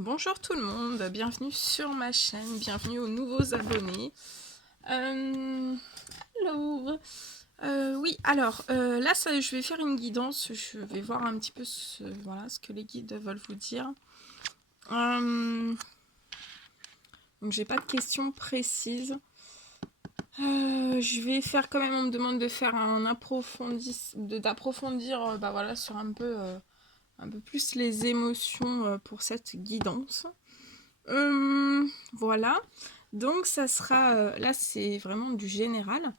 Bonjour tout le monde, bienvenue sur ma chaîne, bienvenue aux nouveaux abonnés. Hello. Oui, alors là je vais faire une guidance, je vais voir un petit peu voilà, ce que les guides veulent vous dire. Donc j'ai pas de questions précises. Je vais faire quand même, on me demande de faire d'approfondir bah voilà, sur un peu plus les émotions pour cette guidance. Voilà, donc ça sera, là c'est vraiment du général,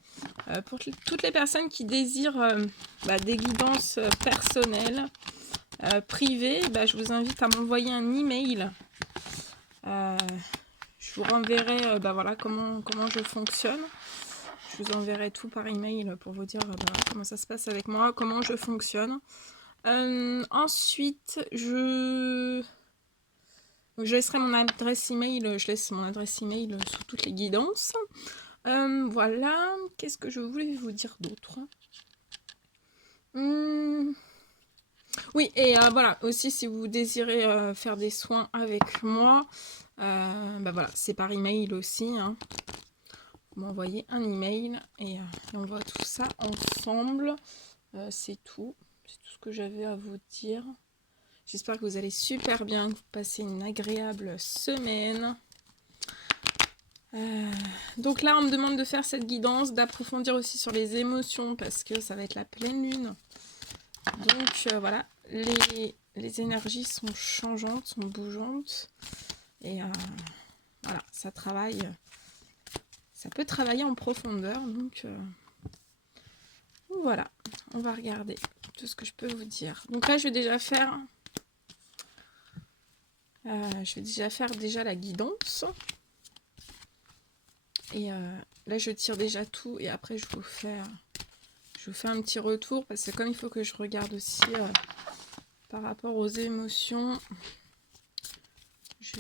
pour toutes les personnes qui désirent des guidances personnelles, privées, je vous invite à m'envoyer un email. Je vous renverrai voilà, comment je fonctionne. Je vous enverrai tout par email pour vous dire comment ça se passe avec moi, comment je fonctionne. Ensuite, je laisserai mon adresse email, je laisse mon adresse email sous toutes les guidances. Voilà, qu'est-ce que je voulais vous dire d'autre? Oui, et voilà, aussi si vous désirez faire des soins avec moi, voilà, c'est par email aussi, hein. Vous m'envoyez un email et on voit tout ça ensemble. C'est tout ce que j'avais à vous dire. J'espère que vous allez super bien, que vous passez une agréable semaine. Donc là on me demande de faire cette guidance, d'approfondir aussi sur les émotions parce que ça va être la pleine lune. Donc voilà, les énergies sont changeantes, sont bougeantes. Et voilà, ça peut travailler en profondeur. Donc voilà, on va regarder tout ce que je peux vous dire. Donc là je vais déjà faire déjà la guidance. Et là je tire déjà tout et après je vous fais un petit retour parce que comme il faut que je regarde aussi par rapport aux émotions, je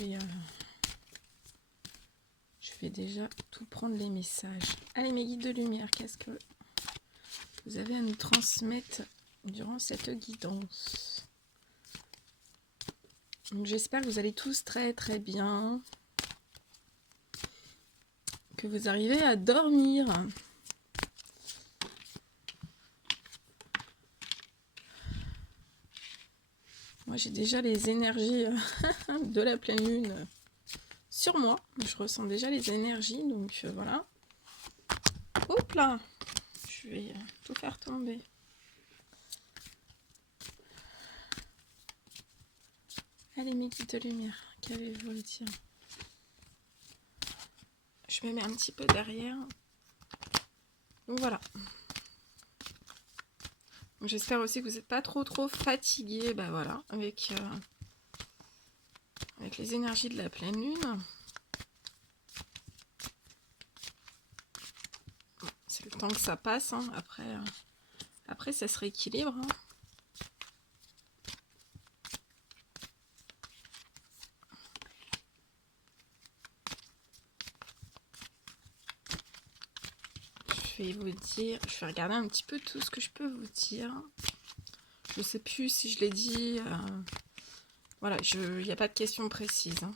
vais déjà tout prendre les messages. Allez mes guides de lumière, qu'est-ce que vous avez à nous transmettre durant cette guidance? Donc j'espère que vous allez tous très très bien, que vous arrivez à dormir. Moi j'ai déjà les énergies de la pleine lune sur moi. Je ressens déjà les énergies, donc voilà. Hop là, je vais tout faire tomber. Allez mes guides de lumière, qu'avez-vous à dire? Je me mets un petit peu derrière. Donc voilà. J'espère aussi que vous n'êtes pas trop fatigués, voilà, avec les énergies de la pleine lune. C'est le temps que ça passe, hein. Après ça se rééquilibre. Hein. Je vais regarder un petit peu tout ce que je peux vous dire. Je sais plus si je l'ai dit. Voilà, il n'y a pas de question précise. Hein.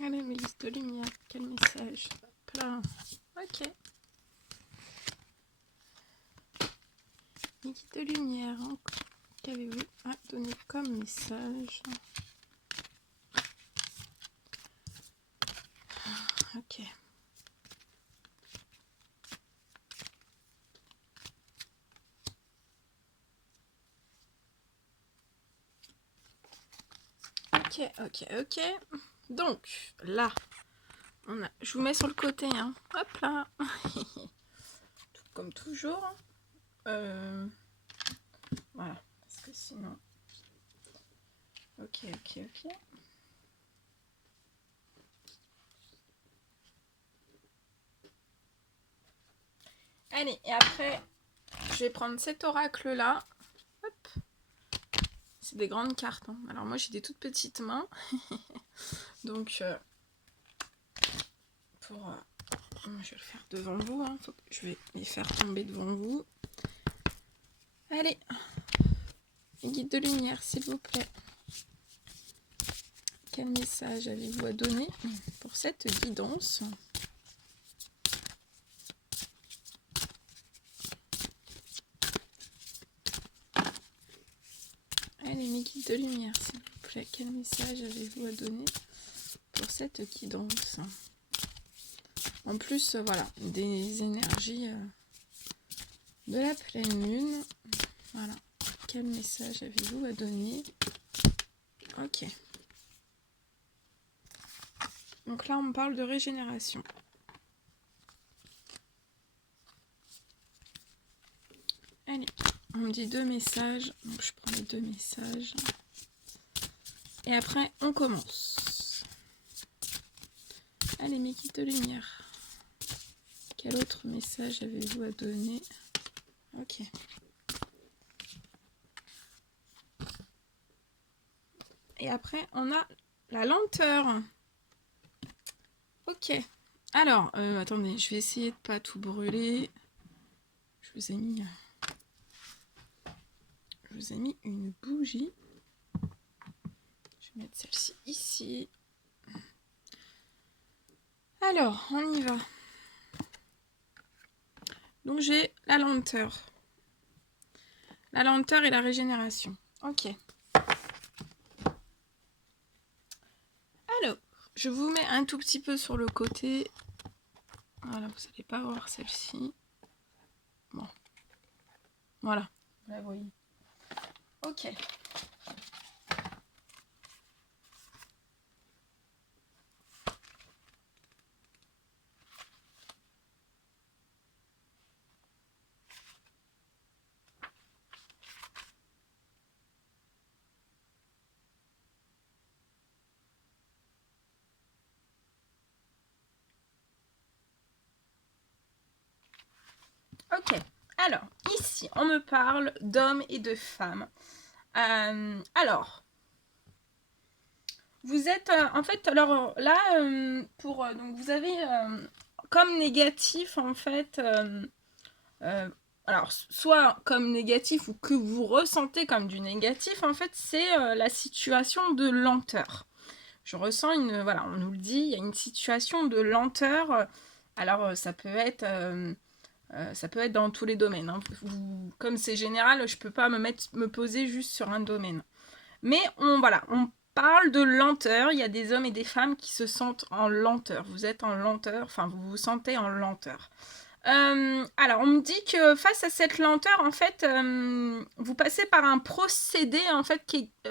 Allez, mes listes de lumière, quel message? Hop là. Ok. Mes guides de lumière, hein. Qu'avez-vous à donner comme message? Ok. Ok. Donc, là, je vous mets sur le côté, hein. Hop là. comme toujours. Voilà, parce que sinon... Ok. Allez, et après, je vais prendre cet oracle-là. Hop. C'est des grandes cartes. Hein. Alors moi, j'ai des toutes petites mains. Donc, je vais le faire devant vous. Hein. Je vais les faire tomber devant vous. Allez. Les guides de lumière, s'il vous plaît. Quel message avez-vous à donner pour cette guidance ? Allez, mes guides de lumière, s'il vous plaît. Quel message avez-vous à donner pour cette guidance ? En plus, voilà, des énergies de la pleine lune. Voilà. Quel message avez-vous à donner ? Ok. Donc là, on parle de régénération. Allez, on me dit 2 messages. Donc je prends les 2 messages. Et après, on commence. Allez, mes guides de lumière. Quel autre message avez-vous à donner ? Ok. Et après, on a la lenteur. Ok. Alors, attendez, je vais essayer de pas tout brûler. Je vous ai mis une bougie. Je vais mettre celle-ci ici. Alors, on y va. Donc, j'ai la lenteur. La lenteur et la régénération. Ok. Alors, je vous mets un tout petit peu sur le côté. Voilà, vous n'allez pas voir celle-ci. Bon. Voilà. Vous la voyez. Ok. Ok, alors, ici, on me parle d'hommes et de femmes. Alors, vous êtes, en fait, alors là, donc vous avez comme négatif, en fait, alors, soit comme négatif ou que vous ressentez comme du négatif, en fait, c'est la situation de lenteur. Je ressens voilà, on nous le dit, il y a une situation de lenteur. Alors, ça peut être dans tous les domaines. Hein. Comme c'est général, je ne peux pas me poser juste sur un domaine. Mais on parle de lenteur. Il y a des hommes et des femmes qui se sentent en lenteur. Vous êtes en lenteur, enfin vous vous sentez en lenteur. Alors on me dit que face à cette lenteur, en fait, vous passez par un procédé en fait qui est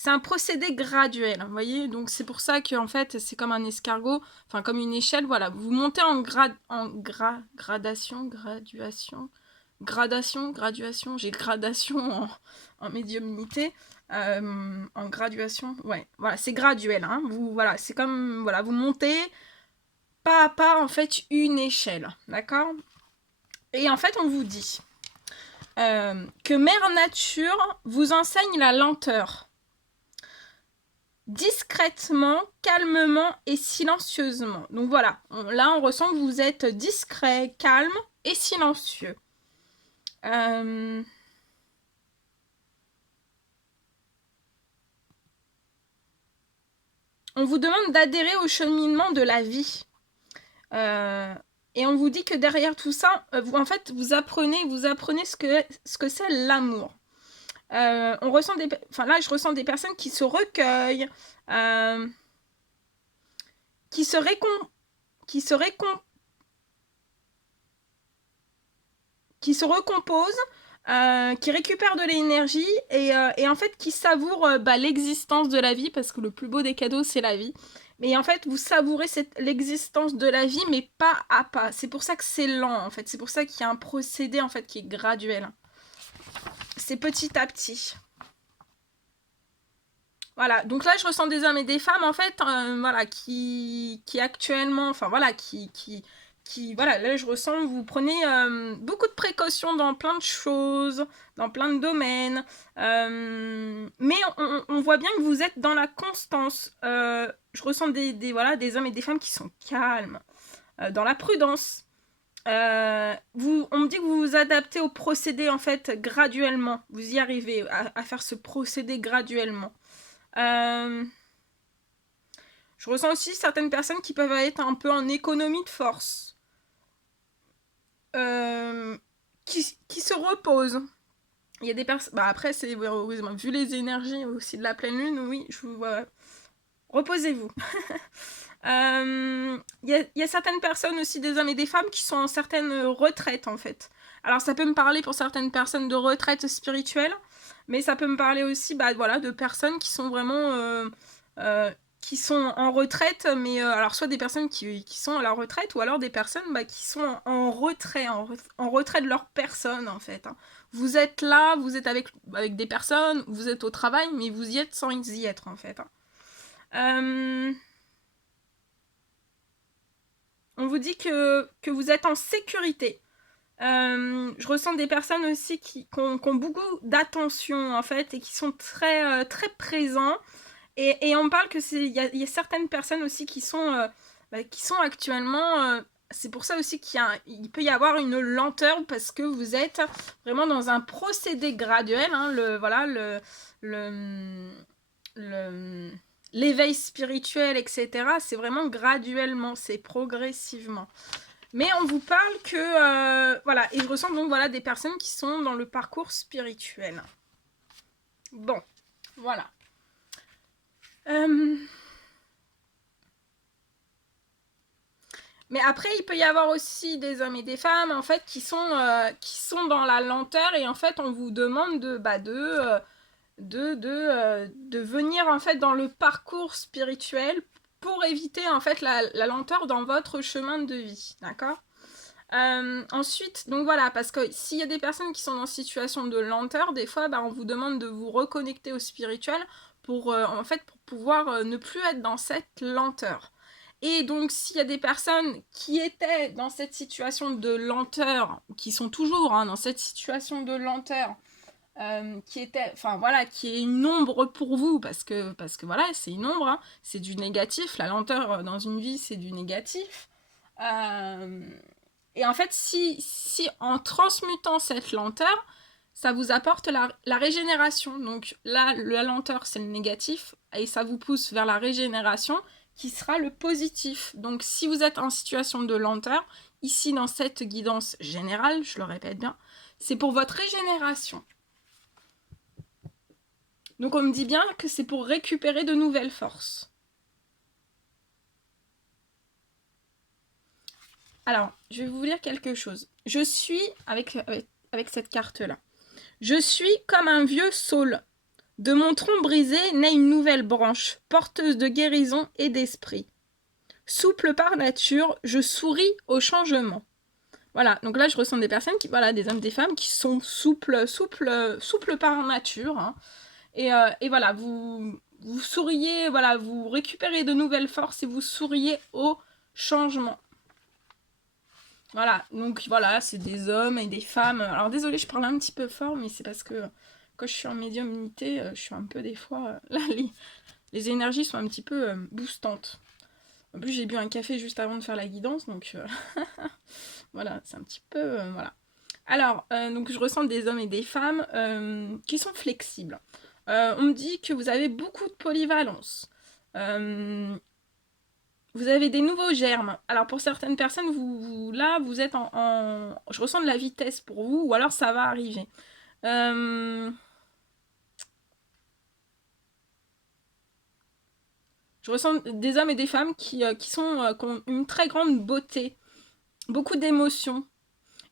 c'est un procédé graduel, vous voyez, donc c'est pour ça que en fait c'est comme un escargot, enfin comme une échelle, voilà, vous montez en gradation, j'ai gradation en médiumnité, en graduation, ouais, voilà, c'est graduel, hein, voilà, c'est comme, voilà, vous montez pas à pas en fait une échelle, d'accord ? Et en fait on vous dit que Mère Nature vous enseigne la lenteur. Discrètement, calmement et silencieusement. Donc voilà, là on ressent que vous êtes discret, calme et silencieux. On vous demande d'adhérer au cheminement de la vie. Et on vous dit que derrière tout ça, vous apprenez ce que c'est l'amour. On ressent là, je ressens des personnes qui se recueillent, qui se recomposent, qui récupèrent de l'énergie et en fait qui savourent l'existence de la vie, parce que le plus beau des cadeaux, c'est la vie. Mais en fait, vous savourez l'existence de la vie, mais pas à pas. C'est pour ça que c'est lent, en fait. C'est pour ça qu'il y a un procédé, en fait, qui est graduel. C'est petit à petit. Voilà, donc là, je ressens des hommes et des femmes, en fait, voilà, qui actuellement, enfin, voilà, voilà, là, je ressens, vous prenez beaucoup de précautions dans plein de choses, dans plein de domaines, mais on voit bien que vous êtes dans la constance. Je ressens voilà, des hommes et des femmes qui sont calmes, dans la prudence. On me dit que vous vous adaptez au procédé, en fait, graduellement. Vous y arrivez à faire ce procédé graduellement. Je ressens aussi certaines personnes qui peuvent être un peu en économie de force. Qui se reposent. Il y a des personnes... Bah après, c'est heureusement, vu les énergies aussi de la pleine lune, oui, je vous vois... Reposez-vous. Il y a certaines personnes aussi, des hommes et des femmes, qui sont en certaines retraites, en fait. Alors, ça peut me parler pour certaines personnes de retraite spirituelle, mais ça peut me parler aussi, bah, voilà, de personnes qui sont vraiment... qui sont en retraite, mais alors soit des personnes qui sont à la retraite, ou alors des personnes bah, qui sont en retrait, en retrait de leur personne, en fait. Hein. Vous êtes là, vous êtes avec des personnes, vous êtes au travail, mais vous y êtes sans y être, en fait. Hein. On vous dit que vous êtes en sécurité. Je ressens des personnes aussi qui ont beaucoup d'attention, en fait, et qui sont très, très présents. Et on parle que il y a certaines personnes aussi qui sont actuellement... c'est pour ça aussi qu'il peut y avoir une lenteur, parce que vous êtes vraiment dans un procédé graduel. Hein, l'éveil spirituel, etc. C'est vraiment graduellement, c'est progressivement. Mais on vous parle que... voilà, et je ressens donc voilà, des personnes qui sont dans le parcours spirituel. Bon, voilà. Mais après, il peut y avoir aussi des hommes et des femmes, en fait, qui sont dans la lenteur, et en fait, on vous demande de venir, en fait, dans le parcours spirituel pour éviter, en fait, la lenteur dans votre chemin de vie, d'accord ? Ensuite, donc voilà, parce que s'il y a des personnes qui sont en situation de lenteur, des fois, bah, on vous demande de vous reconnecter au spirituel pour, en fait, pour pouvoir ne plus être dans cette lenteur. Et donc, s'il y a des personnes qui étaient dans cette situation de lenteur, qui sont toujours dans cette situation de lenteur, qui était, enfin voilà, qui est une ombre pour vous, parce que voilà, c'est une ombre, hein, c'est du négatif, la lenteur dans une vie, c'est du négatif. Et en fait, si en transmutant cette lenteur, ça vous apporte la régénération. Donc là, la lenteur, c'est le négatif, et ça vous pousse vers la régénération, qui sera le positif. Donc si vous êtes en situation de lenteur, ici dans cette guidance générale, je le répète bien, c'est pour votre régénération. Donc on me dit bien que c'est pour récupérer de nouvelles forces. Alors, je vais vous lire quelque chose. Je suis, avec cette carte-là, je suis comme un vieux saule. De mon tronc brisé naît une nouvelle branche, porteuse de guérison et d'esprit. Souple par nature, je souris au changement. Voilà, donc là je ressens des personnes qui, voilà, des hommes, des femmes qui sont souples par nature. Hein. Et voilà, vous souriez, voilà, vous récupérez de nouvelles forces et vous souriez au changement. Voilà, donc voilà, c'est des hommes et des femmes. Alors désolée, je parle un petit peu fort, mais c'est parce que quand je suis en médiumnité, je suis un peu des fois... là, les énergies sont un petit peu boostantes. En plus, j'ai bu un café juste avant de faire la guidance, donc voilà, c'est un petit peu... voilà. Alors, donc je ressens des hommes et des femmes qui sont flexibles. On me dit que vous avez beaucoup de polyvalence. Vous avez des nouveaux germes. Alors pour certaines personnes, vous êtes je ressens de la vitesse pour vous, ou alors ça va arriver. Je ressens des hommes et des femmes qui ont une très grande beauté, beaucoup d'émotions.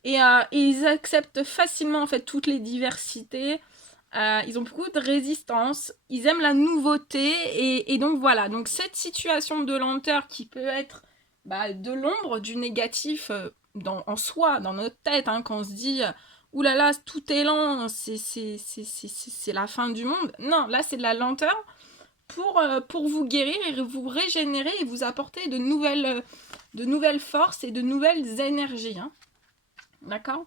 Et ils acceptent facilement en fait toutes les diversités. ils ont beaucoup de résistance, ils aiment la nouveauté, et donc voilà. Donc cette situation de lenteur qui peut être de l'ombre, du négatif en soi, dans notre tête, hein, quand on se dit oulala, tout est lent, c'est la fin du monde. Non, là c'est de la lenteur pour vous guérir et vous régénérer et vous apporter de nouvelles forces et de nouvelles énergies. Hein. D'accord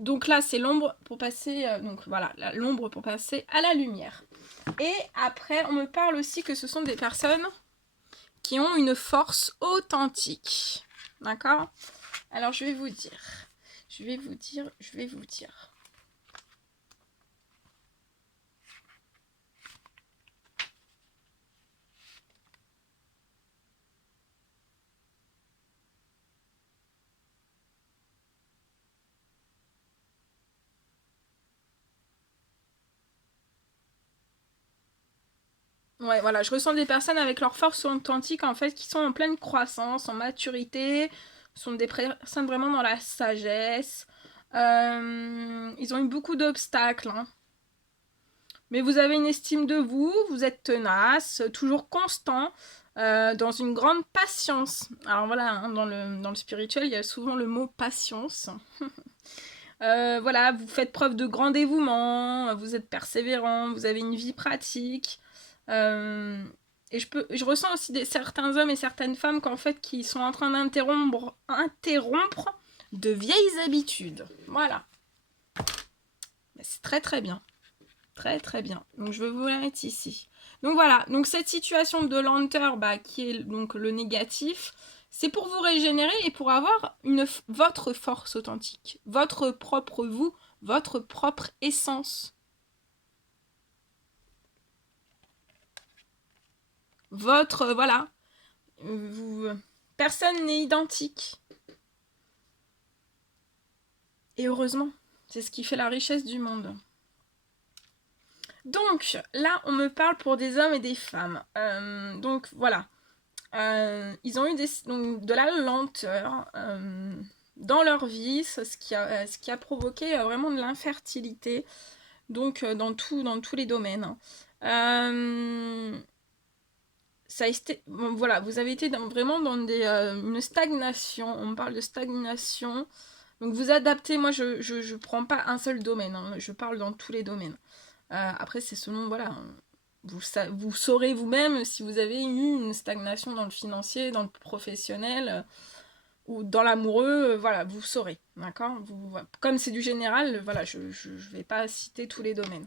donc là, c'est l'ombre pour passer, donc voilà, l'ombre pour passer à la lumière. Et après, on me parle aussi que ce sont des personnes qui ont une force authentique. D'accord? Alors, je vais vous dire. Ouais, voilà, je ressens des personnes avec leur force authentique, en fait, qui sont en pleine croissance, en maturité, sont des personnes vraiment dans la sagesse. Ils ont eu beaucoup d'obstacles, hein. Mais vous avez une estime de vous, vous êtes tenace, toujours constant, dans une grande patience. Alors voilà, hein, dans le spirituel, il y a souvent le mot patience. Voilà, vous faites preuve de grand dévouement, vous êtes persévérant, vous avez une vie pratique. Et je ressens aussi certains hommes et certaines femmes qu'en fait, qui sont en train d'interrompre de vieilles habitudes. Voilà. C'est très très bien. Très très bien. Donc je vais vous la mettre ici. Donc voilà. Donc cette situation de lenteur, qui est donc le négatif, c'est pour vous régénérer et pour avoir votre force authentique, votre propre vous, votre propre essence. Voilà. Personne n'est identique. Et heureusement, c'est ce qui fait la richesse du monde. Donc, là, on me parle pour des hommes et des femmes. Donc, voilà. Ils ont eu donc, de la lenteur dans leur vie, ce qui a provoqué vraiment de l'infertilité, donc dans tous les domaines. Bon, voilà, vous avez été vraiment dans une stagnation. On me parle de stagnation. Donc vous adaptez, moi je prends pas un seul domaine, hein, je parle dans tous les domaines. Après c'est selon, voilà, vous saurez vous-même si vous avez eu une stagnation dans le financier, dans le professionnel ou dans l'amoureux, voilà, vous saurez, d'accord. Comme c'est du général, voilà, je vais pas citer tous les domaines.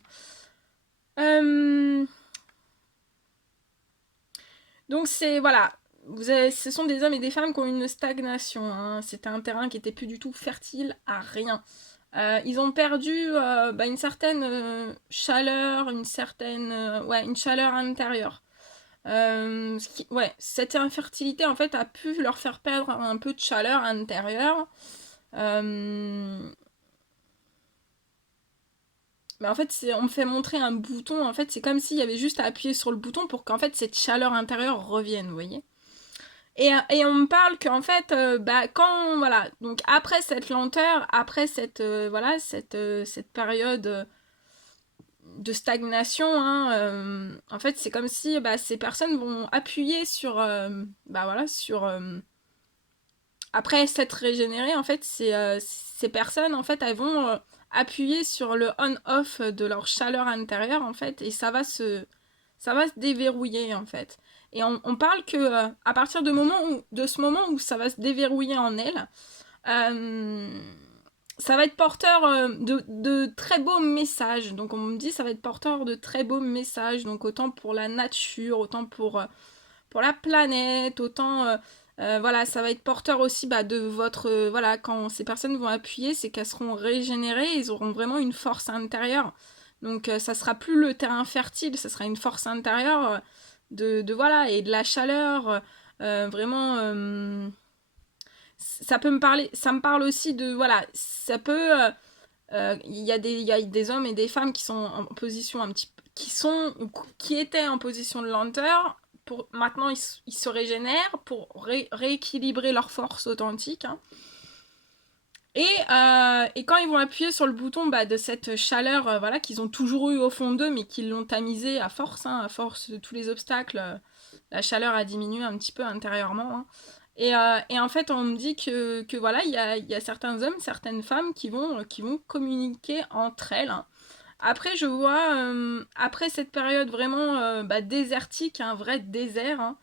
Donc c'est, voilà, ce sont des hommes et des femmes qui ont une stagnation, hein. C'était un terrain qui était plus du tout fertile à rien. Ils ont perdu une certaine chaleur, une chaleur intérieure. Cette infertilité en fait a pu leur faire perdre un peu de chaleur intérieure. Mais en fait, on me fait montrer un bouton. En fait, c'est comme s'il y avait juste à appuyer sur le bouton pour qu'en fait cette chaleur intérieure revienne, vous voyez. Et on me parle qu'en fait, quand, voilà, donc après cette lenteur, après cette période de stagnation, hein, en fait, c'est comme si ces personnes vont appuyer sur, après s'être régénérées, en fait, ces personnes, en fait, elles vont appuyer sur le on-off de leur chaleur intérieure, en fait, et ça va se déverrouiller, en fait. Et on parle que à partir de ce moment où ça va se déverrouiller en elle, ça va être porteur de très beaux messages. Donc on me dit ça va être porteur de très beaux messages. Donc autant pour la nature, autant pour la planète, autant voilà, ça va être porteur aussi de votre voilà, quand ces personnes vont appuyer, c'est qu'elles seront régénérées, ils auront vraiment une force intérieure. Donc ça sera plus le terrain fertile, ça sera une force intérieure de voilà, et de la chaleur vraiment ça me parle aussi de voilà, ça peut il y a des hommes et des femmes qui sont en position un petit qui étaient en position de lenteur. Maintenant ils se régénèrent pour rééquilibrer leur force authentique, hein. Et quand ils vont appuyer sur le bouton de cette chaleur voilà, qu'ils ont toujours eu au fond d'eux, mais qu'ils l'ont tamisé à force de tous les obstacles, la chaleur a diminué un petit peu intérieurement. Hein. Et en fait, on me dit que voilà, il y a certains hommes, certaines femmes qui vont communiquer entre elles. Hein. Après, je vois, après cette période vraiment désertique, un vrai désert, hein,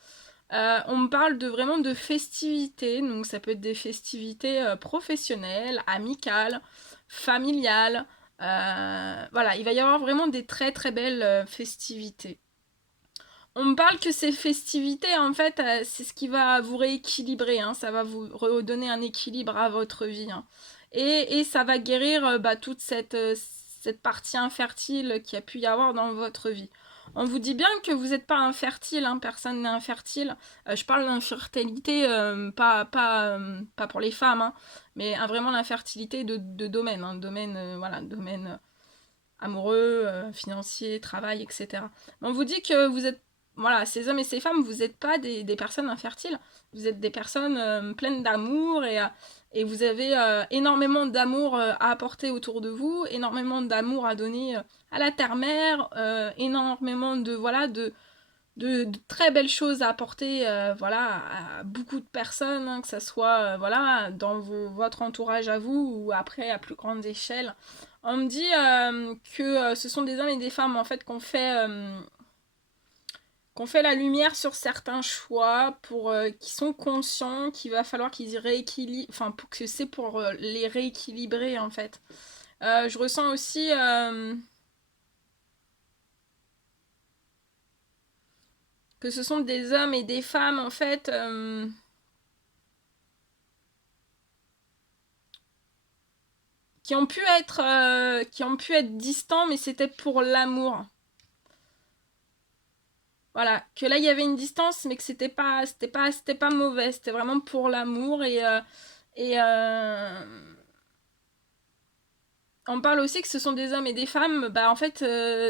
on me parle de vraiment de festivités, donc ça peut être des festivités professionnelles, amicales, familiales. Voilà, il va y avoir vraiment des très très belles festivités. On me parle que ces festivités, en fait, c'est ce qui va vous rééquilibrer, hein, ça va vous redonner un équilibre à votre vie. Hein. Et ça va guérir toute cette partie infertile qu'il y a pu y avoir dans votre vie. On vous dit bien que vous n'êtes pas infertile, hein, personne n'est infertile. Je parle d'infertilité, pas pour les femmes, hein, mais vraiment l'infertilité de domaine, hein, domaine amoureux, financier, travail, etc. On vous dit que vous êtes, voilà, ces hommes et ces femmes, vous n'êtes pas des personnes infertiles, vous êtes des personnes pleines d'amour et vous avez énormément d'amour à apporter autour de vous, énormément d'amour à donner à la terre-mère, énormément de très belles choses à apporter voilà, à beaucoup de personnes, hein, que ce soit voilà, dans votre entourage à vous ou après à plus grande échelle. On me dit que ce sont des hommes et des femmes en fait qu'on fait la lumière sur certains choix pour qui sont conscients qu'il va falloir qu'ils y rééquilibrent, enfin que c'est pour les rééquilibrer en fait. Je ressens aussi que ce sont des hommes et des femmes en fait qui ont pu être distants, mais c'était pour l'amour. Voilà, que là il y avait une distance, mais que c'était pas mauvais, c'était vraiment pour l'amour et on parle aussi que ce sont des hommes et des femmes. Bah en fait,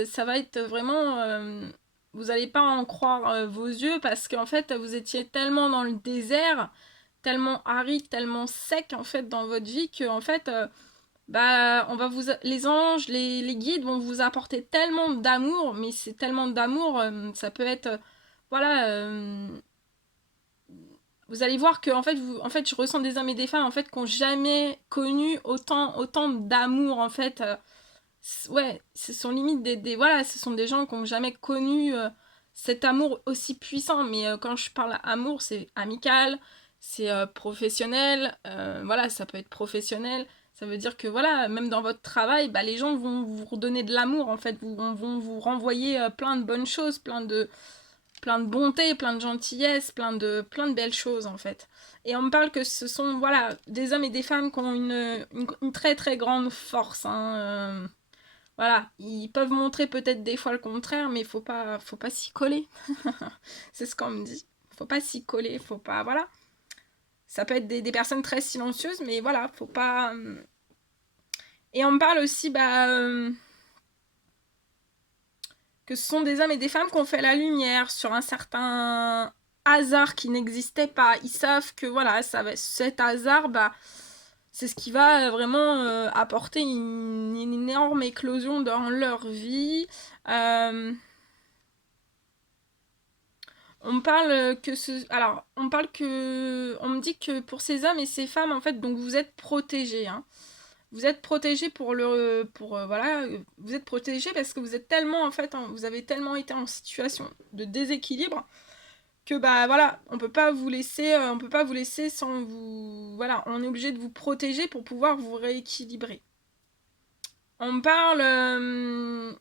ça va être vraiment, vous allez pas en croire vos yeux parce qu'en fait vous étiez tellement dans le désert, tellement aride, tellement sec en fait dans votre vie que en fait on va les anges, les guides vont vous apporter tellement d'amour, mais c'est tellement d'amour, ça peut être, voilà, vous allez voir que en fait, je ressens des hommes et des femmes en fait qui n'ont jamais connu autant d'amour en fait. Ouais, ce sont limite voilà, ce sont des gens qui n'ont jamais connu cet amour aussi puissant. Mais quand je parle amour, c'est amical, c'est professionnel. Voilà, ça peut être professionnel. Ça veut dire que voilà, même dans votre travail, les gens vont vous redonner de l'amour en fait, vont vous renvoyer plein de bonnes choses, plein de bonté, plein de gentillesse, plein de belles choses en fait. Et on me parle que ce sont voilà des hommes et des femmes qui ont une très très grande force. Hein, voilà, ils peuvent montrer peut-être des fois le contraire, mais faut pas s'y coller. C'est ce qu'on me dit. Faut pas s'y coller, faut pas, voilà. Ça peut être des personnes très silencieuses, mais voilà, faut pas. Et on me parle aussi, que ce sont des hommes et des femmes qui ont fait la lumière sur un certain hasard qui n'existait pas. Ils savent que voilà, cet hasard, c'est ce qui va vraiment apporter une énorme éclosion dans leur vie. On me parle on me dit que pour ces hommes et ces femmes, en fait, donc vous êtes protégés. Hein. Vous êtes protégés voilà, vous êtes protégés parce que vous êtes tellement, en fait, vous avez tellement été en situation de déséquilibre que voilà, on peut pas vous laisser sans vous, voilà, on est obligé de vous protéger pour pouvoir vous rééquilibrer. On me parle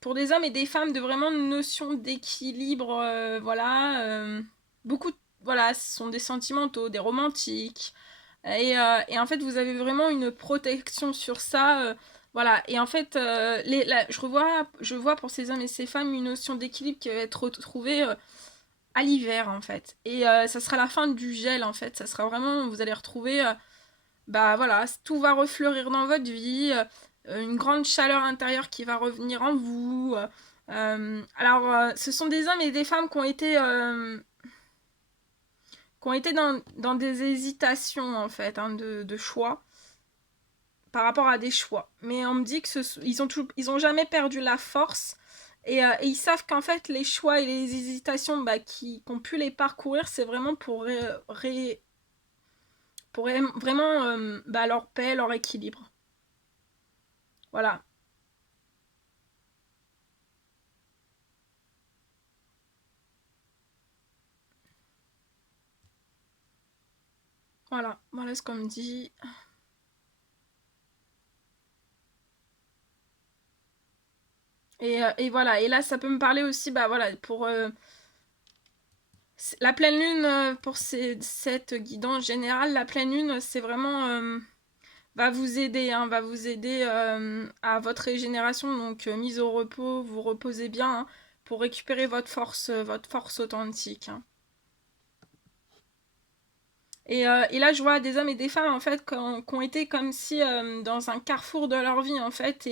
pour des hommes et des femmes de vraiment une notion d'équilibre, voilà, beaucoup, voilà, ce sont des sentimentaux, des romantiques, et en fait vous avez vraiment une protection sur ça, voilà, et en fait je vois pour ces hommes et ces femmes une notion d'équilibre qui va être retrouvée à l'hiver en fait, et ça sera la fin du gel en fait, ça sera vraiment, vous allez retrouver voilà, tout va refleurir dans votre vie, une grande chaleur intérieure qui va revenir en vous. Ce sont des hommes et des femmes qui ont été dans des hésitations en fait, hein, de choix. par rapport à des choix. Mais on me dit que ils ont jamais perdu la force. Et ils savent qu'en fait, les choix et les hésitations qui ont pu les parcourir, c'est vraiment pour vraiment leur paix, leur équilibre. Voilà. Voilà ce qu'on me dit. Et voilà, et là ça peut me parler aussi, voilà, pour la pleine lune, pour cette guidance générale, la pleine lune, c'est vraiment, va vous aider, hein, va vous aider à votre régénération, donc mise au repos, vous reposez bien, hein, pour récupérer votre force authentique. Hein. Et là, je vois des hommes et des femmes, en fait, qui ont été comme si dans un carrefour de leur vie, en fait,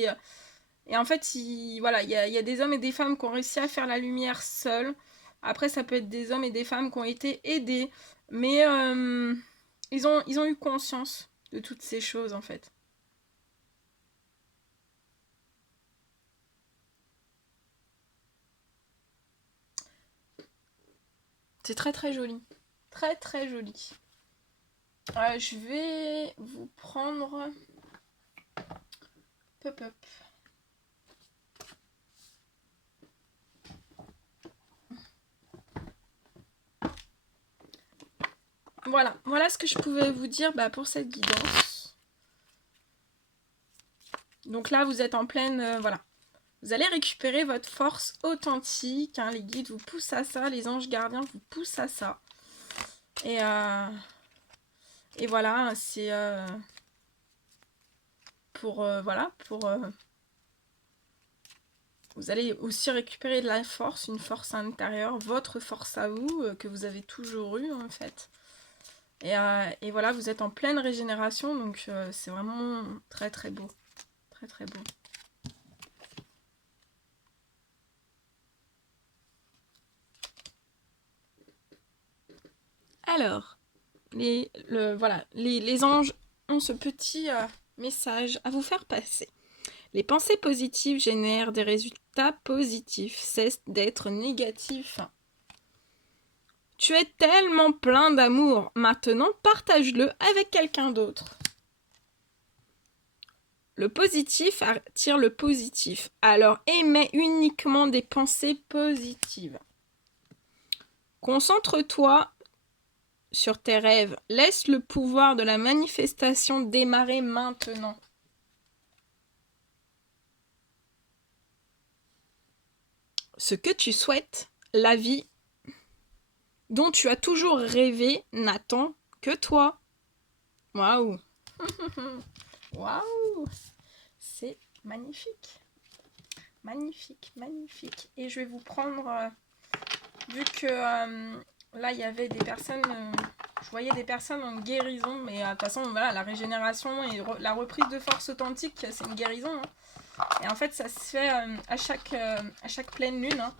et en fait, voilà, il y a des hommes et des femmes qui ont réussi à faire la lumière seuls. Après, ça peut être des hommes et des femmes qui ont été aidés, mais ils ont eu conscience de toutes ces choses, en fait. C'est très très joli. Très très joli. Je vais vous prendre... Pop-up. Voilà ce que je pouvais vous dire pour cette guidance. Donc là, vous êtes en pleine... voilà. Vous allez récupérer votre force authentique. Hein, les guides vous poussent à ça. Les anges gardiens vous poussent à ça. Et voilà, c'est pour... voilà, pour... vous allez aussi récupérer de la force, une force intérieure, votre force à vous, que vous avez toujours eue en fait. Et voilà, vous êtes en pleine régénération, donc c'est vraiment très très beau. Très très beau. Alors, voilà, les anges ont ce petit message à vous faire passer. Les pensées positives génèrent des résultats positifs, cessent d'être négatifs. Tu es tellement plein d'amour, maintenant partage-le avec quelqu'un d'autre. Le positif attire le positif, alors émets uniquement des pensées positives. Concentre-toi sur tes rêves, laisse le pouvoir de la manifestation démarrer maintenant. Ce que tu souhaites, la vie dont tu as toujours rêvé, n'attend que toi. Waouh. Waouh. C'est magnifique. Magnifique, magnifique. Et je vais vous prendre, vu que là, il y avait des personnes, je voyais des personnes en guérison, mais de toute façon, voilà, la régénération et la reprise de force authentique, c'est une guérison. Hein. Et en fait, ça se fait à chaque pleine lune. Hein.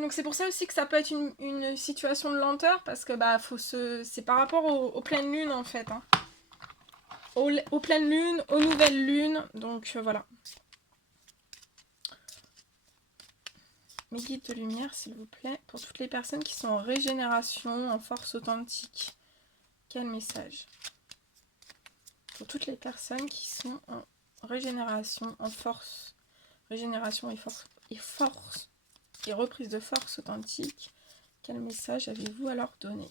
Donc c'est pour ça aussi que ça peut être une situation de lenteur, parce que c'est par rapport aux pleines lunes en fait. Hein. Aux pleines lunes, aux nouvelles lunes, donc voilà. Mes guides de lumière, s'il vous plaît, pour toutes les personnes qui sont en régénération, en force authentique. Quel message? Pour toutes les personnes qui sont en régénération, en force, régénération et force et reprise de force authentique, quel message avez-vous à leur donner?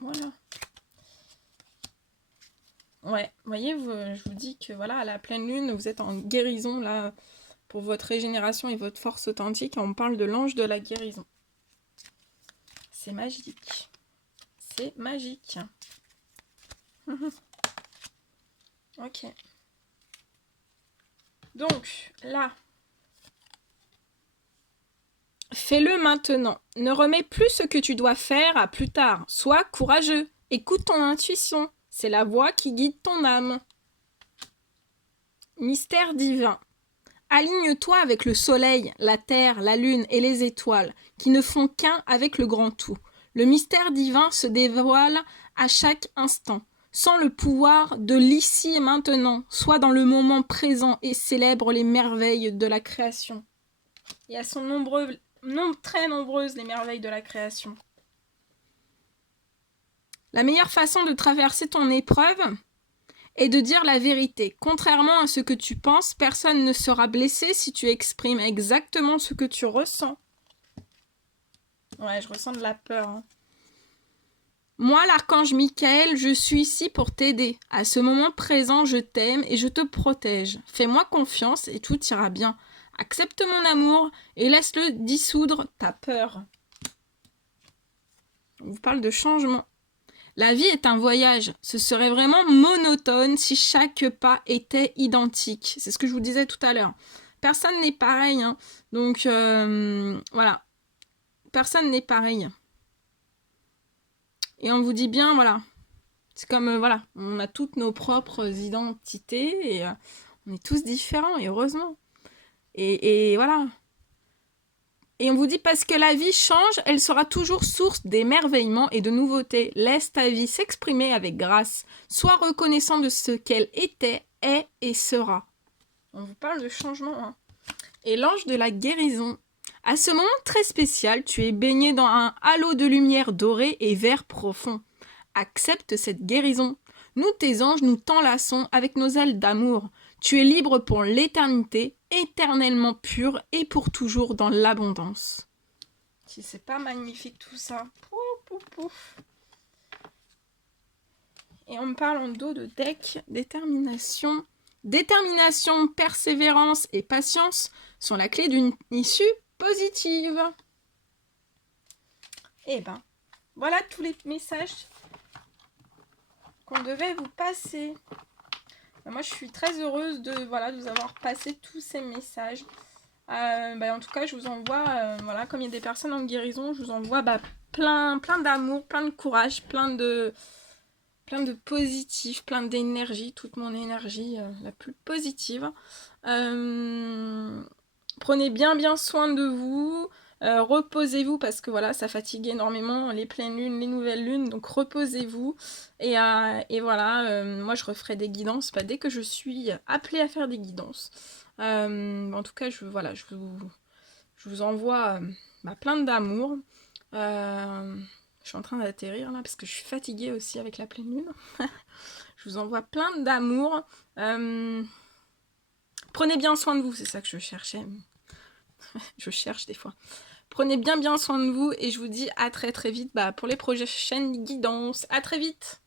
Voilà. Ouais, vous voyez, je vous dis que voilà, à la pleine lune, vous êtes en guérison là pour votre régénération et votre force authentique. Et on parle de l'ange de la guérison. C'est magique. C'est magique. Ok. Donc, là, fais-le maintenant. Ne remets plus ce que tu dois faire à plus tard. Sois courageux. Écoute ton intuition. C'est la voix qui guide ton âme. Mystère divin. Aligne-toi avec le soleil, la terre, la lune et les étoiles, qui ne font qu'un avec le grand tout. Le mystère divin se dévoile à chaque instant. Sans le pouvoir de l'ici et maintenant, sois dans le moment présent et célèbre les merveilles de la création. Et elles sont très nombreuses, les merveilles de la création. La meilleure façon de traverser ton épreuve est de dire la vérité. Contrairement à ce que tu penses, personne ne sera blessé si tu exprimes exactement ce que tu ressens. Ouais, je ressens de la peur. Hein. Moi, l'archange Michael, je suis ici pour t'aider. À ce moment présent, je t'aime et je te protège. Fais-moi confiance et tout ira bien. Accepte mon amour et laisse-le dissoudre ta peur. On vous parle de changement. La vie est un voyage. Ce serait vraiment monotone si chaque pas était identique. C'est ce que je vous disais tout à l'heure. Personne n'est pareil. Hein. Donc, voilà. Personne n'est pareil. Et on vous dit bien, voilà. C'est comme, voilà, on a toutes nos propres identités et on est tous différents, et heureusement. Et voilà. Et on vous dit, parce que la vie change, elle sera toujours source d'émerveillement et de nouveautés. Laisse ta vie s'exprimer avec grâce. Sois reconnaissant de ce qu'elle était, est et sera. On vous parle de changement. Hein. Et l'ange de la guérison. À ce moment très spécial, tu es baigné dans un halo de lumière dorée et vert profond. Accepte cette guérison. Nous, tes anges, nous t'enlaçons avec nos ailes d'amour. Tu es libre pour l'éternité, éternellement pur et pour toujours dans l'abondance. Si c'est pas magnifique tout ça. Pouf, pouf, pouf. Et on me parle en dos de deck, détermination. Détermination, persévérance et patience sont la clé d'une issue positive. Et ben, voilà tous les messages qu'on devait vous passer. Moi, je suis très heureuse de vous avoir passé tous ces messages. En tout cas, je vous envoie, comme il y a des personnes en guérison, je vous envoie plein d'amour, plein de courage, plein de positif, plein d'énergie, toute mon énergie la plus positive. Prenez bien soin de vous. Reposez-vous parce que ça fatigue énormément les pleines lunes, les nouvelles lunes, donc reposez-vous et moi je referai des guidances dès que je suis appelée à faire des guidances. En tout cas je vous envoie plein d'amour. Je suis en train d'atterrir là parce que je suis fatiguée aussi avec la pleine lune. Je vous envoie plein d'amour. Prenez bien soin de vous, c'est ça que je cherchais. Je cherche des fois. Prenez bien soin de vous et je vous dis à très vite pour les prochaines guidances. À très vite.